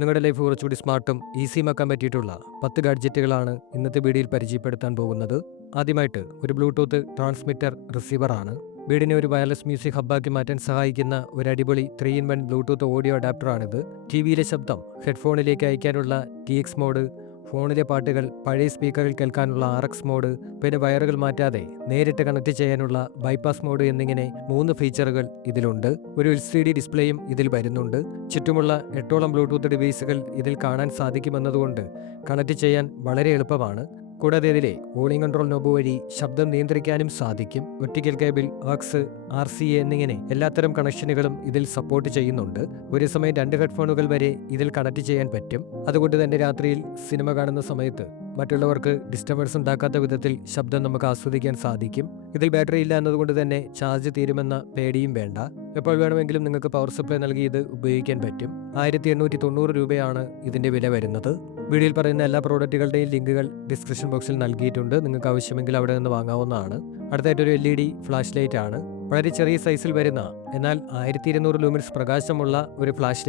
നിങ്ങളുടെ ലൈഫ് കുറച്ചുകൂടി സ്മാർട്ടും ഈസിയുമാക്കാൻ പറ്റിയിട്ടുള്ള പത്ത് ഗാഡ്ജറ്റുകളാണ് ഇന്നത്തെ വീഡിയോയിൽ പരിചയപ്പെടുത്താൻ പോകുന്നത്. ആദ്യമായിട്ട് ഒരു ബ്ലൂടൂത്ത് ട്രാൻസ്മിറ്റർ റിസീവറാണ്. വീടിനെ ഒരു വയർലെസ് മ്യൂസിക് ഹബ്ബാക്കി മാറ്റാൻ സഹായിക്കുന്ന ഒരു അടിപൊളി three in one Bluetooth audio അഡാപ്റ്ററാണിത്. T വിയിലെ ശബ്ദം ഹെഡ്ഫോണിലേക്ക് അയക്കാനുള്ള ടി എക്സ് മോഡ് ഫോണിലെ പാട്ടുകൾ പഴയ സ്പീക്കറിൽ കേൾക്കാനുള്ള ആർ എക്സ് മോഡ് പിന്നെ വയറുകൾ മാറ്റാതെ നേരിട്ട് കണക്ട് ചെയ്യാനുള്ള ബൈപ്പാസ് മോഡ് എന്നിങ്ങനെ മൂന്ന് ഫീച്ചറുകൾ ഇതിലുണ്ട്. ഒരു എൽ സി ഡി ഡിസ്പ്ലേയും ഇതിൽ വരുന്നുണ്ട്. ചുറ്റുമുള്ള എട്ടോളം ബ്ലൂടൂത്ത് ഡിവൈസുകൾ ഇതിൽ കാണാൻ സാധിക്കുമെന്നതുകൊണ്ട് കണക്ട് ചെയ്യാൻ വളരെ എളുപ്പമാണ്. കൂടാതെ ഇതിലെ വോളിംഗ് കൺട്രോൾ നോബ് വഴി ശബ്ദം നിയന്ത്രിക്കാനും സാധിക്കും. Optical cable aux R C A എന്നിങ്ങനെ എല്ലാത്തരം കണക്ഷനുകളും ഇതിൽ സപ്പോർട്ട് ചെയ്യുന്നുണ്ട്. ഒരു സമയം രണ്ട് ഹെഡ്ഫോണുകൾ വരെ ഇതിൽ കണക്ട് ചെയ്യാൻ പറ്റും. അതുകൊണ്ട് തന്നെ രാത്രിയിൽ സിനിമ കാണുന്ന സമയത്ത് മറ്റുള്ളവർക്ക് ഡിസ്റ്റർബൻസ് ഉണ്ടാക്കാത്ത വിധത്തിൽ ശബ്ദം നമുക്ക് ആസ്വദിക്കാൻ സാധിക്കും. ഇതിൽ ബാറ്ററി ഇല്ല എന്നതുകൊണ്ട് തന്നെ ചാർജ് തീരുമെന്ന പേടിയും വേണ്ട. എപ്പോൾ വേണമെങ്കിലും നിങ്ങൾക്ക് പവർ സപ്ലൈ നൽകി ഇത് ഉപയോഗിക്കാൻ പറ്റും. ആയിരത്തി എണ്ണൂറ്റി തൊണ്ണൂറ് രൂപയാണ് ഇതിന്റെ വില വരുന്നത്. വീഡിയോയിൽ പറയുന്ന എല്ലാ പ്രോഡക്റ്റുകളുടെയും ലിങ്കുകൾ ഡിസ്ക്രിപ്ഷൻ ബോക്സിൽ നൽകിയിട്ടുണ്ട്. നിങ്ങൾക്ക് ആവശ്യമെങ്കിൽ അവിടെ നിന്ന് വാങ്ങാവുന്നതാണ്. അടുത്തായിട്ട് ഒരു L E D flash light ആണ്. വളരെ ചെറിയ സൈസിൽ വരുന്ന എന്നാൽ ആയിരത്തി ഇരുന്നൂറ് ലൂമിൻസ് പ്രകാശമുള്ള ഒരു ഫ്ലാഷ്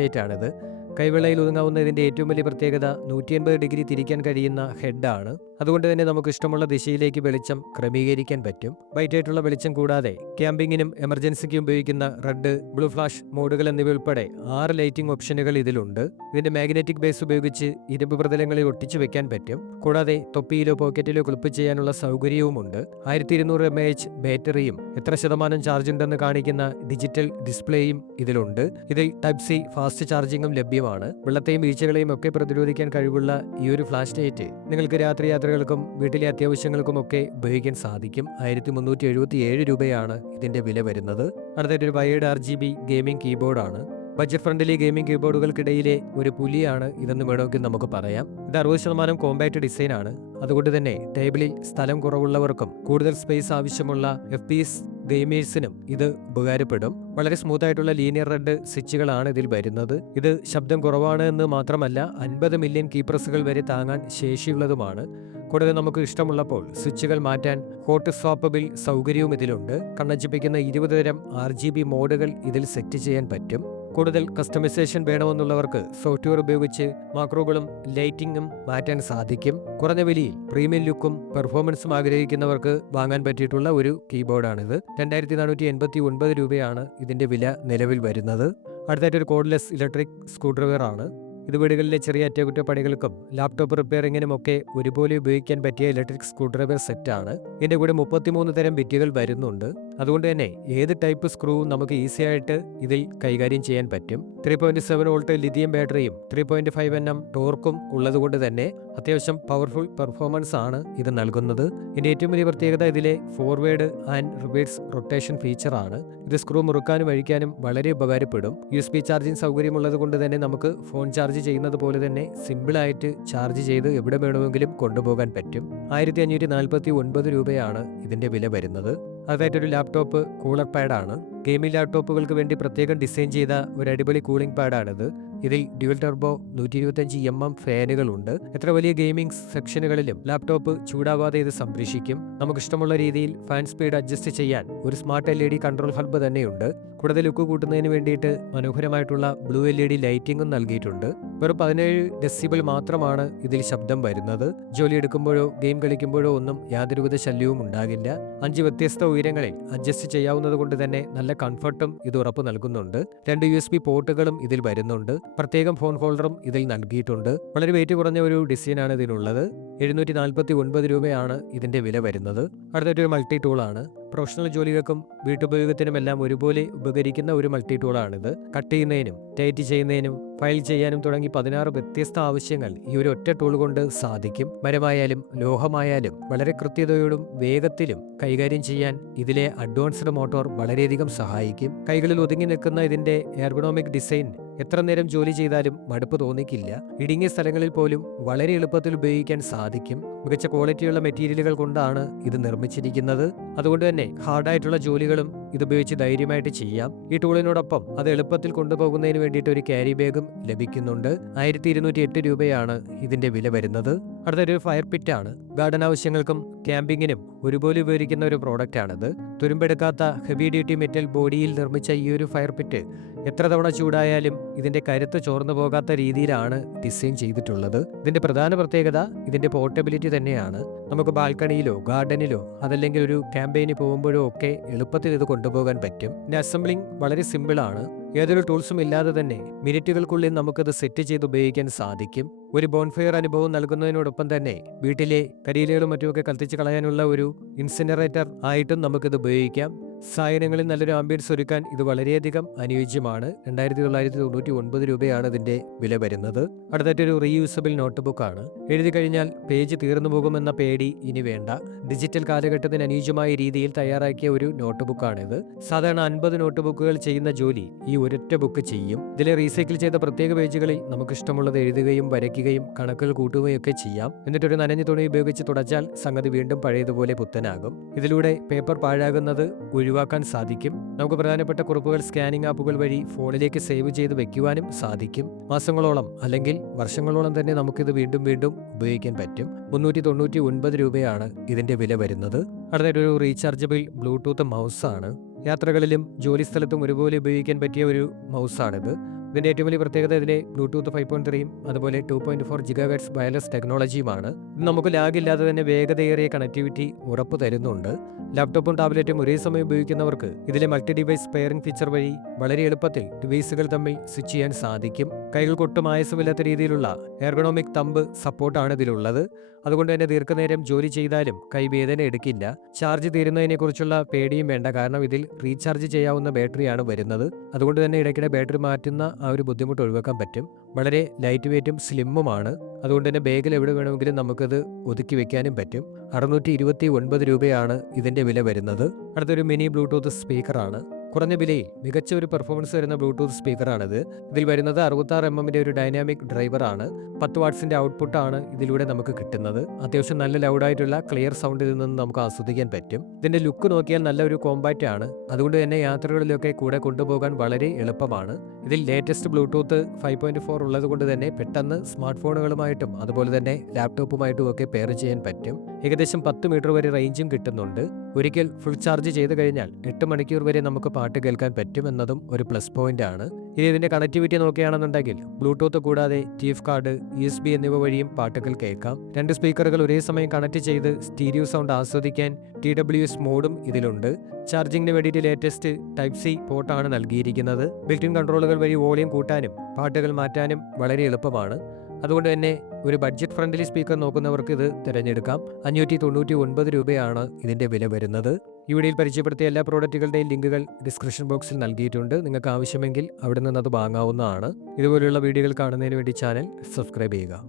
കൈവെള്ളയിൽ ഒതുങ്ങാവുന്ന ഇതിന്റെ ഏറ്റവും വലിയ പ്രത്യേകത നൂറ്റി എൺപത് ഡിഗ്രി തിരിക്കാൻ കഴിയുന്ന ഹെഡാണ്. അതുകൊണ്ട് തന്നെ നമുക്ക് ഇഷ്ടമുള്ള ദിശയിലേക്ക് വെളിച്ചം ക്രമീകരിക്കാൻ പറ്റും. വൈറ്റായിട്ടുള്ള വെളിച്ചം കൂടാതെ ക്യാമ്പിങ്ങിനും എമർജൻസിക്കും ഉപയോഗിക്കുന്ന റെഡ് ബ്ലൂ ഫ്ലാഷ് മോഡുകൾ എന്നിവ ഉൾപ്പെടെ ആറ് ലൈറ്റിംഗ് ഓപ്ഷനുകൾ ഇതിലുണ്ട്. ഇതിന്റെ മാഗ്നറ്റിക് ബേസ് ഉപയോഗിച്ച് ഇരുമ്പ് പ്രതലങ്ങളിൽ ഒട്ടിച്ചു വെക്കാൻ പറ്റും. കൂടാതെ തൊപ്പിയിലോ പോക്കറ്റിലോ ക്ലിപ്പ് ചെയ്യാനുള്ള സൗകര്യവുമുണ്ട് ആയിരത്തി ഇരുന്നൂറ് എം എച്ച് ബാറ്ററിയും എത്ര ശതമാനം ചാർജ് ഉണ്ടെന്ന് കാണിക്കുന്ന ഡിജിറ്റൽ ഡിസ്പ്ലേയും ഇതിലുണ്ട്. ഇതിൽ ടൈപ്പ് സി ഫാസ്റ്റ് ചാർജിങ്ങും ലഭ്യമാണ്. വെള്ളത്തെയും വീഴ്ചകളെയും ഒക്കെ പ്രതിരോധിക്കാൻ കഴിവുള്ള ഈ ഒരു ഫ്ലാഷ് ലൈറ്റ് നിങ്ങൾക്ക് രാത്രി യാത്രകൾക്കും വീട്ടിലെ അത്യാവശ്യങ്ങൾക്കുമൊക്കെ ഉപയോഗിക്കാൻ സാധിക്കും. ആയിരത്തി മുന്നൂറ്റി എഴുപത്തി ഏഴ് രൂപയാണ് ഇതിന്റെ വില വരുന്നത്. അടുത്തായിട്ട് ഒരു wired R G B gaming കീബോർഡാണ്. Budget friendly gaming കീബോർഡുകൾക്കിടയിലെ ഒരു പുലിയാണ് ഇതെന്ന് വേണമെങ്കിൽ നമുക്ക് പറയാം. ഇത് അറുപത് ശതമാനം കോമ്പാക്ട് ഡിസൈൻ ആണ് അതുകൊണ്ട് തന്നെ ടേബിളിൽ സ്ഥലം കുറവുള്ളവർക്കും കൂടുതൽ സ്പേസ് ആവശ്യമുള്ള എഫ് പി എസ് ഗെയിമേഴ്സിനും ഇത് ഉപകാരപ്പെടും. വളരെ സ്മൂത്ത് ആയിട്ടുള്ള ലീനിയർ റെഡ് സ്വിച്ചുകളാണ് ഇതിൽ വരുന്നത്. ഇത് ശബ്ദം കുറവാണ് എന്ന് മാത്രമല്ല അൻപത് മില്യൺ കീപ്രസുകൾ വരെ താങ്ങാൻ ശേഷിയുള്ളതുമാണ്. കൂടാതെ നമുക്ക് ഇഷ്ടമുള്ളപ്പോൾ സ്വിച്ചുകൾ മാറ്റാൻ ഹോട്ട് സ്വാപ്പബിൾ സൗകര്യവും ഇതിലുണ്ട്. കണ്ണഞ്ചിപ്പിക്കുന്ന ഇരുപത് തരം ആർ ജി ബി മോഡുകൾ ഇതിൽ സെറ്റ് ചെയ്യാൻ പറ്റും. കൂടുതൽ കസ്റ്റമൈസേഷൻ വേണമെന്നുള്ളവർക്ക് സോഫ്റ്റ്വെയർ ഉപയോഗിച്ച് മാക്രോകളും ലൈറ്റിംഗും മാറ്റാൻ സാധിക്കും. കുറഞ്ഞ വിലയിൽ പ്രീമിയം ലുക്കും പെർഫോമൻസും ആഗ്രഹിക്കുന്നവർക്ക് വാങ്ങാൻ പറ്റിയിട്ടുള്ള ഒരു കീബോർഡാണിത്. രണ്ടായിരത്തി നാനൂറ്റി എൺപത്തി ഒൻപത് രൂപയാണ് ഇതിന്റെ വില നിലവിൽ വരുന്നത്. അടുത്തായിട്ട് ഒരു കോഡ്ലെസ് ഇലക്ട്രിക് സ്ക്രൂ ഡ്രൈവർ ആണ് ഇത് വീടുകളിലെ ചെറിയ അറ്റകുറ്റപ്പണികൾക്കും ലാപ്ടോപ്പ് റിപ്പയറിങ്ങിനും ഒക്കെ ഒരുപോലെ ഉപയോഗിക്കാൻ പറ്റിയ ഇലക്ട്രിക് സ്ക്രൂ ഡ്രൈവർ സെറ്റാണ്. ഇതിന്റെ കൂടെ മുപ്പത്തിമൂന്ന് തരം ബിറ്റുകൾ വരുന്നുണ്ട്. അതുകൊണ്ട് തന്നെ ഏത് ടൈപ്പ് സ്ക്രൂവും നമുക്ക് ഈസി ആയിട്ട് ഇതിൽ കൈകാര്യം ചെയ്യാൻ പറ്റും. Three point seven volt lithium ബാറ്ററിയും three point five N M ടോർക്കും ഉള്ളതുകൊണ്ട് തന്നെ അത്യാവശ്യം പവർഫുൾ പെർഫോമൻസ് ആണ് ഇത് നൽകുന്നത്. ഇതിന്റെ ഏറ്റവും വലിയ പ്രത്യേകത ഇതിലെ forward and reverse rotation feature ആണ്. ഇത് സ്ക്രൂ മുറുക്കാനും അഴിക്കാനും വളരെ ഉപകാരപ്പെടും. യു എസ് ബി ചാർജിങ് സൗകര്യമുള്ളത് കൊണ്ട് തന്നെ നമുക്ക് ഫോൺ ചാർജ് ചെയ്യുന്നത് പോലെ തന്നെ സിമ്പിളായിട്ട് ചാർജ് ചെയ്ത് എവിടെ വേണമെങ്കിലും കൊണ്ടുപോകാൻ പറ്റും. ആയിരത്തി അഞ്ഞൂറ്റി നാൽപ്പത്തി ഒൻപത് രൂപയാണ് ഇതിന്റെ വില വരുന്നത്. അതായിട്ടൊരു ലാപ്ടോപ്പ് കൂളർ പാഡാണ് ഗെയിമിംഗ് ലാപ്ടോപ്പുകൾക്ക് വേണ്ടി പ്രത്യേകം ഡിസൈൻ ചെയ്ത ഒരു അടിപൊളി കൂളിംഗ് പാഡാണിത് ഇതിൽ ഡ്യുവൽ ടർബോ നൂറ്റി ഇരുപത്തഞ്ച് എം എം ഫാനുകളുണ്ട് എത്ര വലിയ ഗെയിമിംഗ് സെക്ഷനുകളിലും ലാപ്ടോപ്പ് ചൂടാവാതെ ഇത് സംരക്ഷിക്കും. നമുക്ക് ഇഷ്ടമുള്ള രീതിയിൽ ഫാൻ സ്പീഡ് അഡ്ജസ്റ്റ് ചെയ്യാൻ ഒരു smart L E D control hub തന്നെയുണ്ട്. കൂടുതൽ ലുക്ക് കൂട്ടുന്നതിന് വേണ്ടിയിട്ട് മനോഹരമായിട്ടുള്ള ബ്ലൂ എൽ ഇ ഡി ലൈറ്റിംഗും നൽകിയിട്ടുണ്ട്. വെറും പതിനേഴ് ഡെസിബിൾ മാത്രമാണ് ഇതിൽ ശബ്ദം വരുന്നത്. ജോലി എടുക്കുമ്പോഴോ ഗെയിം കളിക്കുമ്പോഴോ ഒന്നും യാതൊരുവിധ ശല്യവും ഉണ്ടാകില്ല. അഞ്ച് വ്യത്യസ്ത ഉയരങ്ങളിൽ അഡ്ജസ്റ്റ് ചെയ്യാവുന്നത് കൊണ്ട് തന്നെ നല്ല കംഫർട്ടും ഇത് ഉറപ്പ് നൽകുന്നുണ്ട്. രണ്ട് യു എസ് ബി പോർട്ടുകളും ഇതിൽ വരുന്നുണ്ട്. പ്രത്യേകം ഫോൺ ഹോൾഡറും ഇതിൽ നൽകിയിട്ടുണ്ട്. വളരെ വെയിറ്റ് കുറഞ്ഞ ഒരു ഡിസൈനാണ് ഇതിനുള്ളത് എഴുന്നൂറ്റി നാൽപ്പത്തി ഒൻപത് രൂപയാണ് ഇതിന്റെ വില വരുന്നത്. അടുത്തൊരു മൾട്ടി ടൂളാണ് പ്രൊഫഷണൽ ജോലികൾക്കും വീട്ടുപയോഗത്തിനുമെല്ലാം ഒരുപോലെ ഉപകരിക്കുന്ന ഒരു മൾട്ടി ടൂളാണിത്. കട്ട് ചെയ്യുന്നതിനും ടൈറ്റ് ചെയ്യുന്നതിനും ഫയൽ ചെയ്യാനും തുടങ്ങി പതിനാറ് വ്യത്യസ്ത ആവശ്യങ്ങൾ ഈ ഒരു ഒറ്റ ടൂൾ കൊണ്ട് സാധിക്കും. മരമായാലും ലോഹമായാലും വളരെ കൃത്യതയോടും വേഗത്തിലും കൈകാര്യം ചെയ്യാൻ ഇതിലെ അഡ്വാൻസ്ഡ് മോട്ടോർ വളരെയധികം സഹായിക്കും. കൈകളിൽ ഒതുങ്ങി നിൽക്കുന്ന ഇതിന്റെ എർഗണോമിക് ഡിസൈൻ എത്ര നേരം ജോലി ചെയ്താലും മടുപ്പ് തോന്നിക്കില്ല. ഇടുങ്ങിയ സ്ഥലങ്ങളിൽ പോലും വളരെ എളുപ്പത്തിൽ ഉപയോഗിക്കാൻ സാധിക്കും. മികച്ച ക്വാളിറ്റിയുള്ള മെറ്റീരിയലുകൾ കൊണ്ടാണ് ഇത് നിർമ്മിച്ചിരിക്കുന്നത്. അതുകൊണ്ട് തന്നെ ഹാർഡായിട്ടുള്ള ജോലികളും ഇതുപയോഗിച്ച് ധൈര്യമായിട്ട് ചെയ്യാം. ഈ ടൂളിനോടൊപ്പം അത് എളുപ്പത്തിൽ കൊണ്ടുപോകുന്നതിന് വേണ്ടിയിട്ട് ഒരു ക്യാരി ബാഗും ലഭിക്കുന്നുണ്ട്. ആയിരത്തി ഇരുന്നൂറ്റി എട്ട് രൂപയാണ് ഇതിന്റെ വില വരുന്നത്. അടുത്തൊരു ഫയർ പിറ്റ് ആണ്. ഗാർഡൻ ആവശ്യങ്ങൾക്കും ക്യാമ്പിങ്ങിനും ഒരുപോലെ ഉപയോഗിക്കുന്ന ഒരു പ്രോഡക്റ്റ് ആണിത്. തുരുമ്പെടുക്കാത്ത ഹെവി ഡ്യൂട്ടി മെറ്റൽ ബോഡിയിൽ നിർമ്മിച്ച ഈ ഒരു ഫയർ പിറ്റ് എത്ര തവണ ചൂടായാലും ഇതിന്റെ കരുത്ത് ചോർന്നു പോകാത്ത രീതിയിലാണ് ഡിസൈൻ ചെയ്തിട്ടുള്ളത്. ഇതിന്റെ പ്രധാന പ്രത്യേകത ഇതിന്റെ പോർട്ടബിലിറ്റി തന്നെയാണ്. നമുക്ക് ബാൽക്കണിയിലോ ഗാർഡനിലോ അതല്ലെങ്കിൽ ഒരു ക്യാമ്പയിന് പോകുമ്പോഴോ ഒക്കെ എളുപ്പത്തിൽ ഇത് കൊണ്ടുപോകാൻ പറ്റും. പിന്നെ അസംബ്ലിംഗ് വളരെ സിമ്പിളാണ്. ഏതൊരു ടൂൾസും ഇല്ലാതെ തന്നെ മിനിറ്റുകൾക്കുള്ളിൽ നമുക്കത് സെറ്റ് ചെയ്ത് ഉപയോഗിക്കാൻ സാധിക്കും. ഒരു ബോൺഫയർ അനുഭവം നൽകുന്നതിനോടൊപ്പം തന്നെ വീട്ടിലെ കരിയിലകളും മറ്റുമൊക്കെ കത്തിച്ച് കളയാനുള്ള ഒരു ഇൻസിനറേറ്റർ ആയിട്ടും നമുക്കിത് ഉപയോഗിക്കാം. സായനങ്ങളിൽ നല്ലൊരു ആംബിയൻസ് ഒരുക്കാൻ ഇത് വളരെയധികം അനുയോജ്യമാണ്. രണ്ടായിരത്തി തൊള്ളായിരത്തി തൊണ്ണൂറ്റി ഒൻപത് രൂപയാണ് ഇതിന്റെ വില വരുന്നത്. അടുത്തായിട്ടൊരു റീയൂസബിൾ നോട്ട്ബുക്കാണ് എഴുതി കഴിഞ്ഞാൽ പേജ് തീർന്നു പോകുമെന്ന പേടി ഇനി വേണ്ട. ഡിജിറ്റൽ കാലഘട്ടത്തിന് അനുയോജ്യമായ രീതിയിൽ തയ്യാറാക്കിയ ഒരു നോട്ട് ഇത് സാധാരണ അൻപത് നോട്ട്ബുക്കുകൾ ചെയ്യുന്ന ജോലി ഈ ഒരൊറ്റ ബുക്ക് ചെയ്യും. ഇതിലെ റീസൈക്കിൾ ചെയ്ത പ്രത്യേക പേജുകളിൽ നമുക്ക് ഇഷ്ടമുള്ളത് എഴുതുകയും വരയ്ക്കുകയും കണക്കുകൾ കൂട്ടുകയും ഒക്കെ ചെയ്യാം. എന്നിട്ടൊരു നനഞ്ഞ തുണി ഉപയോഗിച്ച് തുടച്ചാൽ സംഗതി വീണ്ടും പഴയതുപോലെ പുത്തനാകും. ഇതിലൂടെ പേപ്പർ പാഴാകുന്നത് ഒഴിവാക്കാൻ സാധിക്കും. നമുക്ക് പ്രധാനപ്പെട്ട കുറിപ്പുകൾ സ്കാനിംഗ് ആപ്പുകൾ വഴി ഫോണിലേക്ക് സേവ് ചെയ്ത് വെക്കുവാനും സാധിക്കും. മാസങ്ങളോളം അല്ലെങ്കിൽ വർഷങ്ങളോളം തന്നെ നമുക്കിത് വീണ്ടും വീണ്ടും ഉപയോഗിക്കാൻ പറ്റും. മുന്നൂറ്റി തൊണ്ണൂറ്റി ഒൻപത് രൂപയാണ് ഇതിന്റെ വില വരുന്നത്. അടുത്തൊരു റീചാർജബിൾ ബ്ലൂടൂത്ത് മൗസാണ്. യാത്രകളിലും ജോലിസ്ഥലത്തും ഒരുപോലെ ഉപയോഗിക്കാൻ പറ്റിയ ഒരു മൗസാണിത്. ഇതിന്റെ ഏറ്റവും വലിയ പ്രത്യേകത ഇതിലെ ബ്ലൂടൂത്ത് ഫൈവ് പോയിന്റ് ത്രീയും അതുപോലെ two point four gigahertz wireless ടെക്നോളജിയുമാണ് ഇത് നമുക്ക് ലാഗില്ലാതെ തന്നെ വേഗതയേറിയ കണക്ടിവിറ്റി ഉറപ്പ് തരുന്നുണ്ട്. ലാപ്ടോപ്പും ടാബ്ലറ്റും ഒരേ സമയം ഉപയോഗിക്കുന്നവർക്ക് ഇതിലെ മൾട്ടി ഡിവൈസ് പെയറിംഗ് ഫീച്ചർ വഴി വളരെ എളുപ്പത്തിൽ ഡിവൈസുകൾ തമ്മിൽ സ്വിച്ച് ചെയ്യാൻ സാധിക്കും. കൈകൾക്കൊട്ടും ആയസമില്ലാത്ത രീതിയിലുള്ള എർഗണോമിക് തമ്പ് സപ്പോർട്ടാണ് ഇതിലുള്ളത്. അതുകൊണ്ട് തന്നെ ദീർഘനേരം ജോലി ചെയ്താലും കൈവേദന എടുക്കില്ല. ചാർജ് തീരുന്നതിനെക്കുറിച്ചുള്ള പേടിയും വേണ്ട. കാരണം ഇതിൽ റീചാർജ് ചെയ്യാവുന്ന ബാറ്ററിയാണ് വരുന്നത്. അതുകൊണ്ട് തന്നെ ഇടയ്ക്കിടെ ബാറ്ററി മാറ്റുന്ന ആ ഒരു ബുദ്ധിമുട്ട് ഒഴിവാക്കാൻ പറ്റും. വളരെ ലൈറ്റ് വെയ്റ്റും സ്ലിമ്മുമാണ്. അതുകൊണ്ട് തന്നെ ബാഗിൽ എവിടെ വേണമെങ്കിലും നമുക്കത് ഒതുക്കി വെക്കാനും പറ്റും. അറുന്നൂറ്റി ഇരുപത്തി ഒൻപത് രൂപയാണ് ഇതിന്റെ വില വരുന്നത്. അടുത്തൊരു മിനി ബ്ലൂടൂത്ത് സ്പീക്കറാണ്. കുറഞ്ഞ വിലയിൽ മികച്ച ഒരു പെർഫോമൻസ് വരുന്ന ബ്ലൂടൂത്ത് സ്പീക്കറാണിത് ഇതിൽ വരുന്നത് അറുപത്താറ് എം എമ്മിന്റെ ഒരു ഡൈനാമിക് ഡ്രൈവറാണ് പത്ത് ഔട്ട്പുട്ട് ഔട്ട്പുട്ടാണ് ഇതിലൂടെ നമുക്ക് കിട്ടുന്നത്. അത്യാവശ്യം നല്ല ലൗഡായിട്ടുള്ള ക്ലിയർ സൗണ്ടിൽ നിന്ന് നമുക്ക് ആസ്വദിക്കാൻ പറ്റും. ഇതിന്റെ ലുക്ക് നോക്കിയാൽ നല്ല ഒരു കോമ്പാക്റ്റ് ആണ്. അതുകൊണ്ട് തന്നെ യാത്രകളിലൊക്കെ കൂടെ കൊണ്ടുപോകാൻ വളരെ എളുപ്പമാണ്. ഇതിൽ latest Bluetooth five point four ഉള്ളത് കൊണ്ട് തന്നെ പെട്ടെന്ന് സ്മാർട്ട് ഫോണുകളുമായിട്ടും അതുപോലെ തന്നെ ലാപ്ടോപ്പുമായിട്ടും ഒക്കെ പെയർ ചെയ്യാൻ പറ്റും. ഏകദേശം പത്ത് മീറ്റർ വരെ റേഞ്ചും കിട്ടുന്നുണ്ട്. ഒരിക്കൽ ഫുൾ ചാർജ് ചെയ്ത് കഴിഞ്ഞാൽ എട്ട് മണിക്കൂർ വരെ നമുക്ക് പാട്ട് കേൾക്കാൻ പറ്റുമെന്നതും ഒരു പ്ലസ് പോയിന്റ് ആണ്. ഇനി ഇതിന്റെ കണക്ടിവിറ്റി നോക്കുകയാണെന്നുണ്ടെങ്കിൽ ബ്ലൂടൂത്ത് കൂടാതെ TF card U S B എന്നിവ വഴിയും പാട്ടുകൾ കേൾക്കാം. രണ്ട് സ്പീക്കറുകൾ ഒരേ സമയം കണക്ട് ചെയ്ത് സ്റ്റീരിയോ സൗണ്ട് ആസ്വദിക്കാൻ ടി ഡബ്ല്യു എസ് മോഡും ഇതിലുണ്ട്. ചാർജിങ്ങിന് വേണ്ടിയിട്ട് ലേറ്റസ്റ്റ് ടൈപ്പ് സി പോർട്ടാണ് നൽകിയിരിക്കുന്നത്. ബിൽറ്റിൻ കൺട്രോളുകൾ വഴി വോളിയം കൂട്ടാനും പാട്ടുകൾ മാറ്റാനും വളരെ എളുപ്പമാണ്. അതുകൊണ്ട് തന്നെ ഒരു ബഡ്ജറ്റ് ഫ്രണ്ട്ലി സ്പീക്കർ നോക്കുന്നവർക്ക് ഇത് തിരഞ്ഞെടുക്കാം. അഞ്ഞൂറ്റി തൊണ്ണൂറ്റി ഒൻപത് രൂപയാണ് ഇതിന്റെ വില വരുന്നത്. ഈ വീഡിയോയിൽ പരിചയപ്പെടുത്തിയ എല്ലാ പ്രോഡക്റ്റുകളുടെയും ലിങ്കുകൾ ഡിസ്ക്രിപ്ഷൻ ബോക്സിൽ നൽകിയിട്ടുണ്ട്. നിങ്ങൾക്ക് ആവശ്യമെങ്കിൽ അവിടെ നിന്ന് അത് വാങ്ങാവുന്നതാണ്. ഇതുപോലെയുള്ള വീഡിയോകൾ കാണുന്നതിന് വേണ്ടി ചാനൽ സബ്സ്ക്രൈബ് ചെയ്യുക.